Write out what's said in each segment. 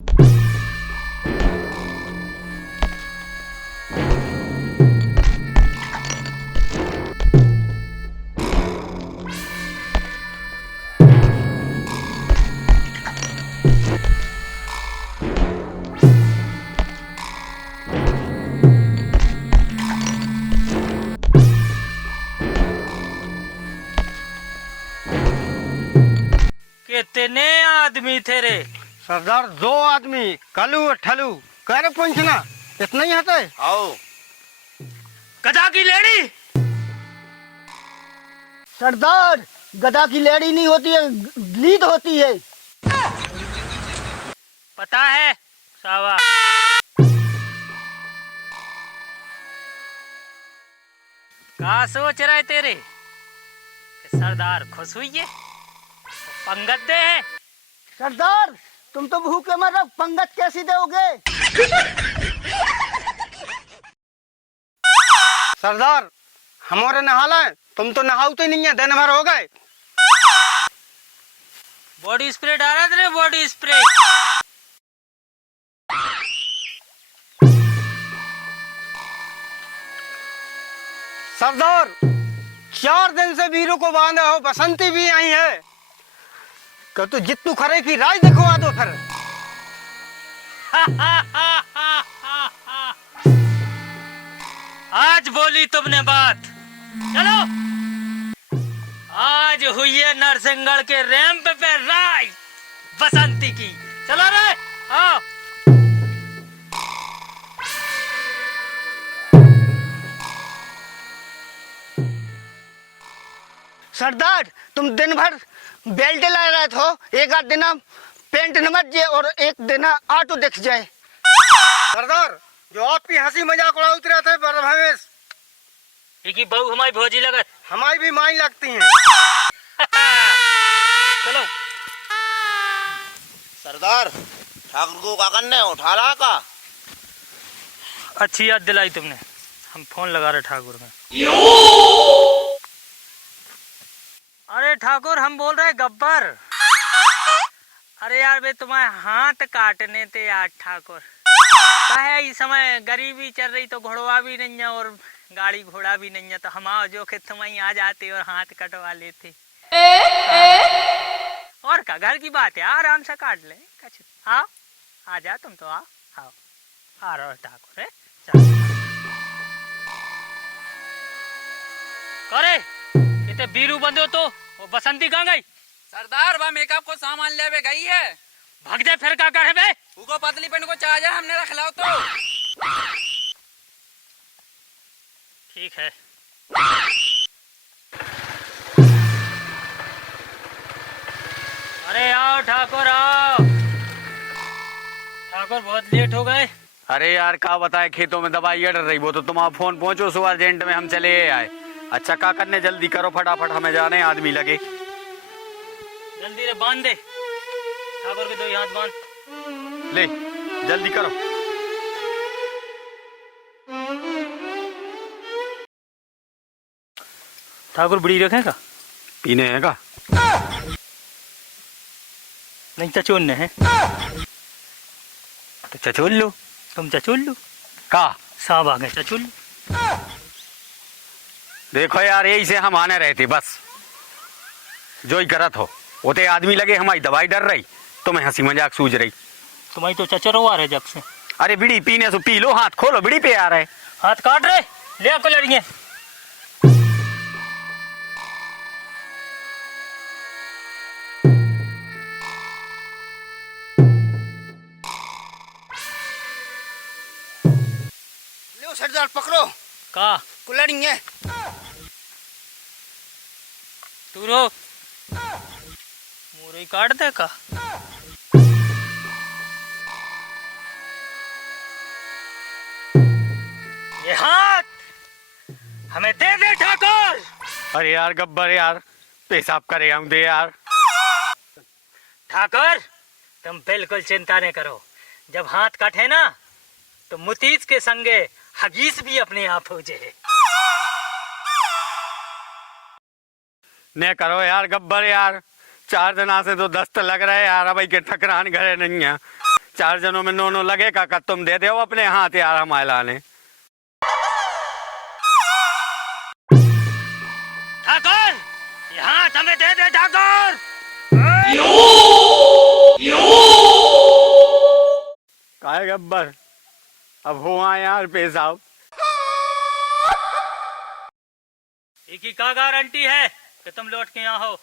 कितने आदमी थे रे? सरदार 2 आदमी कलू और ठलू कह रहे पूछना इतना ही आता है। आओ गधा की लेडी। सरदार गधा की लेडी नहीं होती है, लीद होती है। पता है सावा। क्या सोच रहे तेरे कि सरदार खुश हुई है? पंगत दे है। सरदार तुम तो भूखे मरो, पंगत कैसी दोगे? सरदार हमारे नहाला है, तुम तो नहाते नहीं है, दिन भर हो गए। बॉडी स्प्रे डाला तेरे, बॉडी स्प्रे। सरदार 4 दिन से वीरू को बांधा हो, बसंती भी आई है। कह तो जितू खरे की राज दिखवा दो फिर। आज बोली तुमने बात। चलो आज हुई है नरसिंहगढ़ के रैंप पे राइड बसंती की। चलो रे आओ। सरदार तुम दिन भर बेल्ट ला रहे हो, एक आध दिन पेंट न मच जाए और एक दिन ऑटो दिख जाए। सरदार जो आपकी हंसी मजाक उड़ा उतरे थे भवेश, इनकी बहू हमारी भौजी लगत। हमारी भी माई लगती हैं। चलो सरदार ठाकुर को क्या करने उठा रहा का? अच्छी याद दिलाई तुमने। हम फोन लगा रहे ठाकुर में। अरे ठाकुर हम बोल रहे गब्बर। अरे यार वे तुम्हारे हाथ काटने थे यार ठाकुर। क्या है इस समय गरीबी चल रही तो घोड़वा भी नहीं है और गाड़ी घोड़ा भी नहीं है, तो हम आओ जो कि तुम आ जाते और हाथ कटवा लेते। और क्या घर की बात है, आराम से काट ले। आओ आ जा तुम तो आओ आओ आ रहा ठाकुर है। करे इतने बीरू बंदे हो तो वो बसंती कहाँ गई? सरदार वह मेकअप को सामान लेवे गई है। भाग जाए फिर क्या करे बे? उको पतली पेन को चार्जर हमने रख लाओ तो। ठीक है। अरे आओ ठाकुर आओ। ठाकुर बहुत लेट हो गए। अरे यार क्या बताए, खेतों में दवाई अड़ रही, वो तो तुम आप फोन पहुंचो सुबह अर्जेंट में हम चले आए। अच्छा क्या करने, जल्दी करो फटाफट, हमें जाने आदमी लगे। जल्दी रे बांध दे ठाकुर के 2 हाथ बांध ले जल्दी करो। ठाकुर बड़ी रखेगा पीने है का? नहीं चचोलने है तो चचोल लो। तुम चचोल लो का सांप आ गए चचोल लो। देखो यार यही से हम आने रहे थे, बस जो ही करत हो ओते आदमी लगे, हमारी दवाई डर रही, तुम्हें हंसी मजाक सूझ रही। तुम्हारी तो चचरो आ रहे जब से। अरे बीड़ी पीने से पी लो, हाथ खोलो, बीड़ी पे आ रहा है। हाथ काट रहे ले आपको लड़िए। लो सरदार पकड़ो, का कुलड़ी है। तू रो मुरई काट दे का। ये हाथ हमें दे दे ठाकुर। अरे यार गब्बर यार पेशाब करे हम दे यार। ठाकुर तुम बिल्कुल चिंता नहीं करो, जब हाथ काटे ना तो मुतीज के संगे हगीस भी अपने आप हो जाए। ने करो यार गब्बर यार, 4 दिन से तो दस्त लग रहा है यार, भाई के ठकरान घरे नहीं है। चार जनों में नोनो लगे काका, तुम दे दो अपने हाथ यार हमारे लाने। ठाकुर ये हाथ हमें दे दे ठाकुर। काहे गब्बर, अब हो आए यार पे साहब। एक ही का गारंटी है कि तुम लौट के यहाँ हो?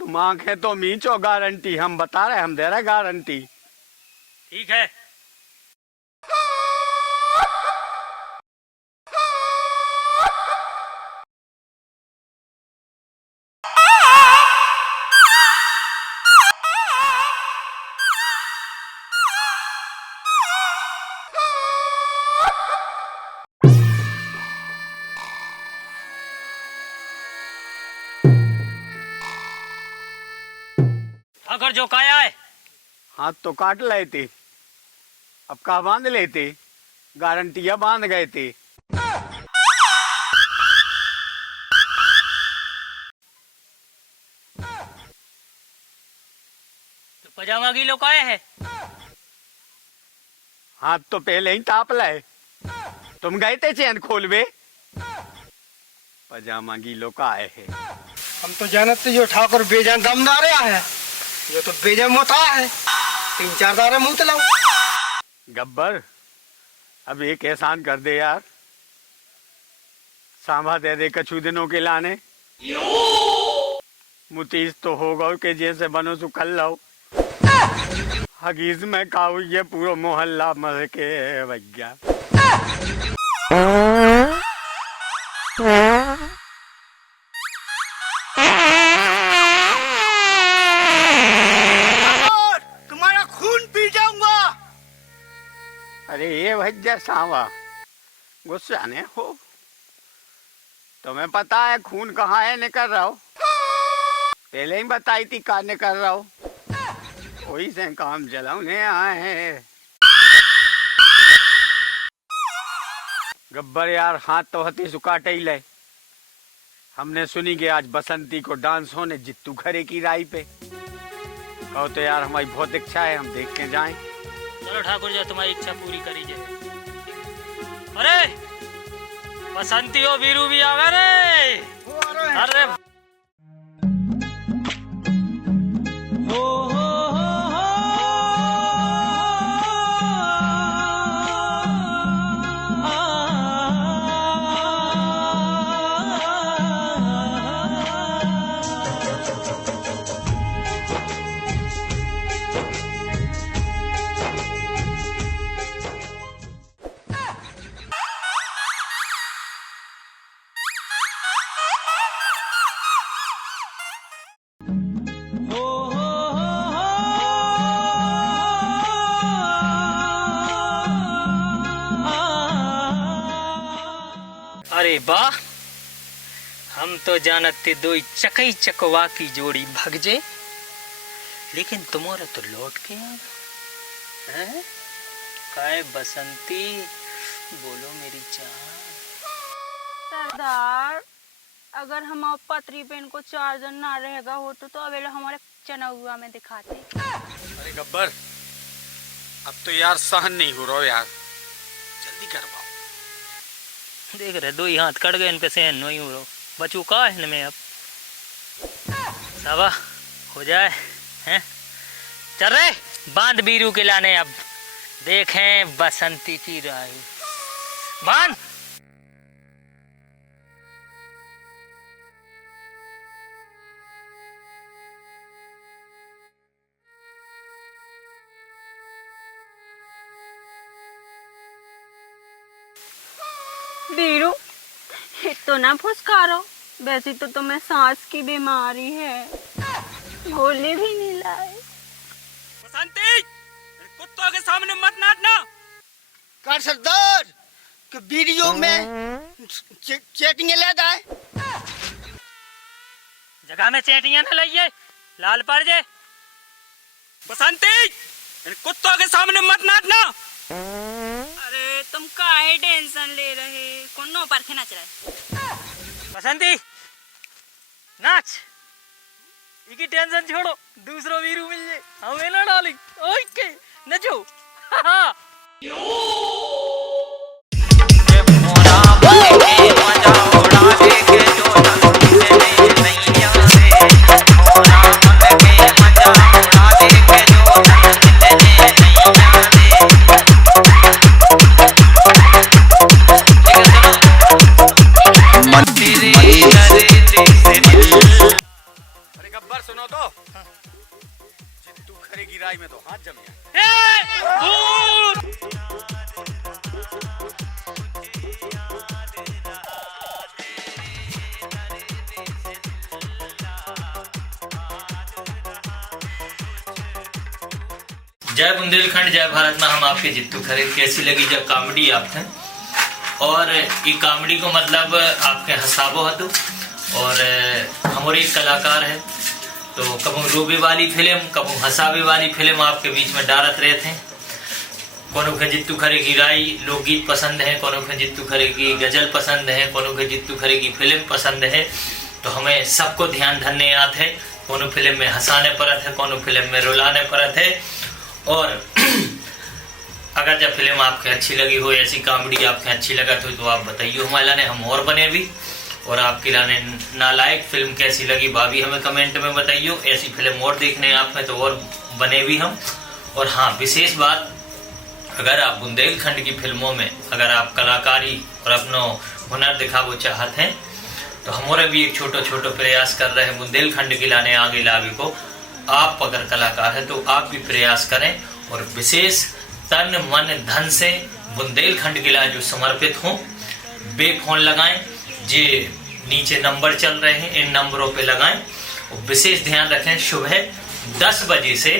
तुम आंखें तो मीचो, गारंटी हम बता रहे, हम दे रहे गारंटी। ठीक है। ठाकुर जो काया है हाथ तो काट लेते, अब का बांध लेते, गारंटिया बांध गए थे। तो पजामा गीलो काया है? हाथ तो पहले ही ताप लाए, तुम गए थे चैन खोलवे। पजामा गीलो का आए है। हम तो जानते जो ठाकुर बेजान दमदारे है, ये तो बेजान मोता है, 3-4 दारे मुंह तलाओ। गब्बर अब एक एहसान कर दे यार, सांभा दे दे कछु दिनों के लाने। मुतीस तो होगा के जैसे बनो सु कल लो, हगीज में काऊ ये पूरा मोहल्ला मर के भैया। तुम्हारा खून पी जाऊंगा। अरे ये भैया सांवा गुस्सा ने हो, तुम्हें पता है खून कहाँ है निकल रहा हो, पहले ही बताई थी कहाँ निकल रहा हो, वही से काम चलाने आए हैं। गब्बर यार हाथ तो हती सुकाटे ही ले, हमने सुनी कि आज बसंती को डांस होने जित्तू खरे की राई पे। कहो तो यार हमारी बहुत इच्छा है, हम देख के जाएं। चलो ठाकुर जी तुम्हारी इच्छा पूरी करी जाए। अरे बसंती हो वीरू भी आवे रे। अरे अरे वाह, हम तो जानते दो चकई चकवा की जोड़ी भग जे, लेकिन तुम्हारा तो लौट के आ हैं? काय बसंती बोलो मेरी जान। सरदार अगर हम पत्री पेन को 4 जन ना रहेगा हो तो अवेला हमारे चनौआ में दिखाते। अरे गब्बर अब तो यार सहन नहीं हो रहा यार, जल्दी करवाओ। देख रहे 2 ही हाथ कट गए, इन पे सहन नहीं हो रहा, बचू का है इनमें अब। सावा हो जाए हैं, चल रहे बांध बीरू के लाने, अब देखें बसंती की राय। बांध। बीरू तो ना फुसकारो, वैसे तो तुम्हें सांस की बीमारी है, गोली भी नहीं लाए। बसंती कुत्तों के सामने मत नाचना। कर सरदार कि वीडियो में चेटिंग लेता है, जगह में चेटियां न लाइए, लाल पड़ जाए। बसंती कुत्तों के सामने मत नाचना। अरे तुम काहे टेंशन ले रहे, कोनो पर नाच रहा है। बसंती नाच। इकी टेंशन छोड़ो, दूसरो वीरू मिल जाए, हमें ना डाली। ओके नचो। हाँ अरे गब्बर सुनो तो, जित्तू खरे की राय में तो हाथ जम गया। जय बुंदेलखंड, जय भारत में हम आपके जित्तू खरे। कैसी लगी जब कॉमेडी आपने? और ये कॉमेडी को मतलब आपके हंसाबो हतो। और हमारे एक कलाकार है तो कबू रोबे वाली फिल्म कबू हंसावे वाली फिल्म आपके बीच में डालत रहे थे। कोनो के जित्तू खरे की राय लोकगीत पसंद है, कोनो के जित्तू खरे की गजल पसंद है, कोनो के जित्तू खरे की फिल्म पसंद है। तो हमें सबको ध्यान धरने आते है। कोनो फिल्म में हंसाने परत है, कोनो फिल्म में रुलाने परत है। और अगर जब फिल्म आपके अच्छी लगी हो, ऐसी कॉमेडी आपके अच्छी लगा तो आप बताइए हमारे लाने, हम और बने भी। और आपकी लाने नालायक फिल्म कैसी लगी भाभी हमें कमेंट में बताइए। ऐसी फिल्म और देखने आप में तो और बने भी हम। और हाँ, विशेष बात, अगर आप बुंदेलखंड की फिल्मों में अगर आप कलाकारी और अपना हुनर दिखावो चाहते हैं तो हमारे भी एक छोटो छोटो प्रयास कर रहे हैं बुंदेलखंड की लाने आगे लावे को। आप अगर कलाकार है तो आप भी प्रयास करें और विशेष तन मन धन से बुंदेलखंड के लिए जो समर्पित हों, बेफोन लगाएं। जे नीचे नंबर चल रहे हैं इन नंबरों पे लगाएं और विशेष ध्यान रखें सुबह 10 बजे से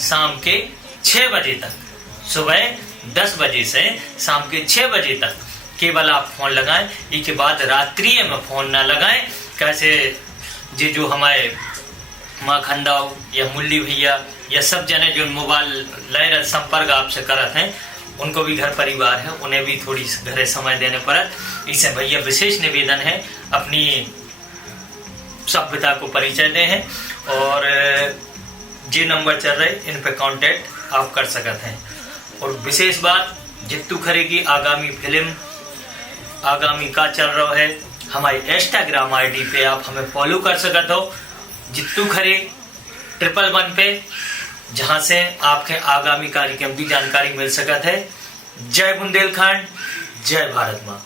शाम के 6 बजे तक, सुबह 10 बजे से शाम के 6 बजे तक केवल आप फोन लगाएं। इसके बाद रात्रि में फोन ना लगाएं। कैसे जे जो हमारे माँ खंडाओ या मुल्ली भैया या सब जने जो मोबाइल लय संपर्क आपसे करत हैं, उनको भी घर परिवार है, उन्हें भी थोड़ी घरे समय देने पर इसे भैया विशेष निवेदन है अपनी सभ्यता को परिचय दें हैं। और जे नंबर चल रहे इन पे कांटेक्ट आप कर सकते हैं। और विशेष बात, जित्तू खरे की आगामी फिल्म आगामी का चल रहा है, हमारी इंस्टाग्राम आईडी पे आप हमें फॉलो कर सकते हो, जित्तू खरे 111 पे, जहां से आपके आगामी कार्यक्रम की जानकारी मिल सकत है। जय बुंदेलखंड, जय भारत माँ।